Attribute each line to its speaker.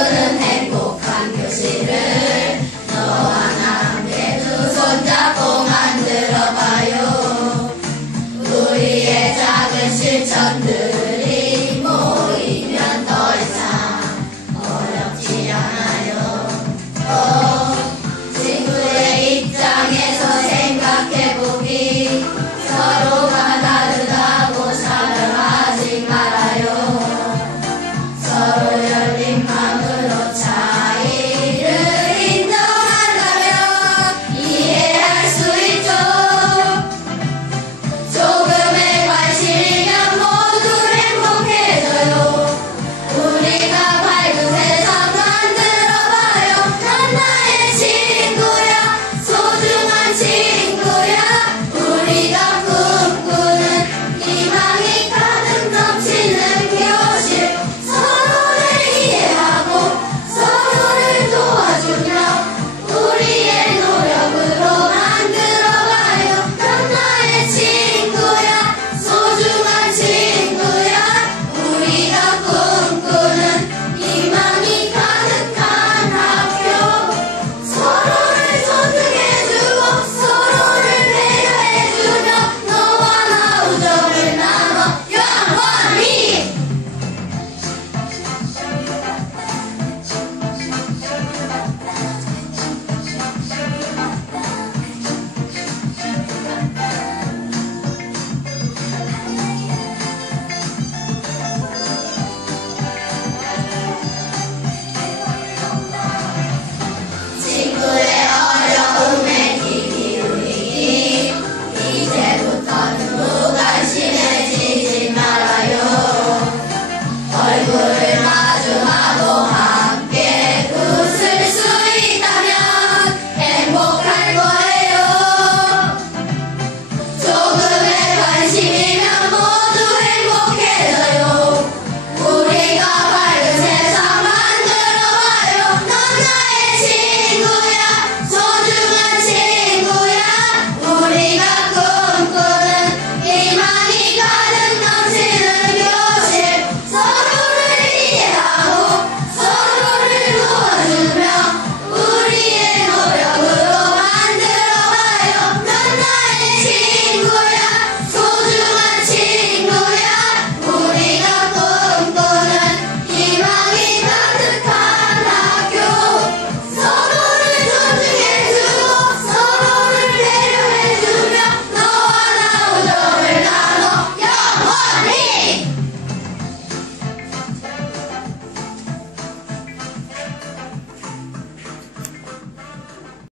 Speaker 1: love and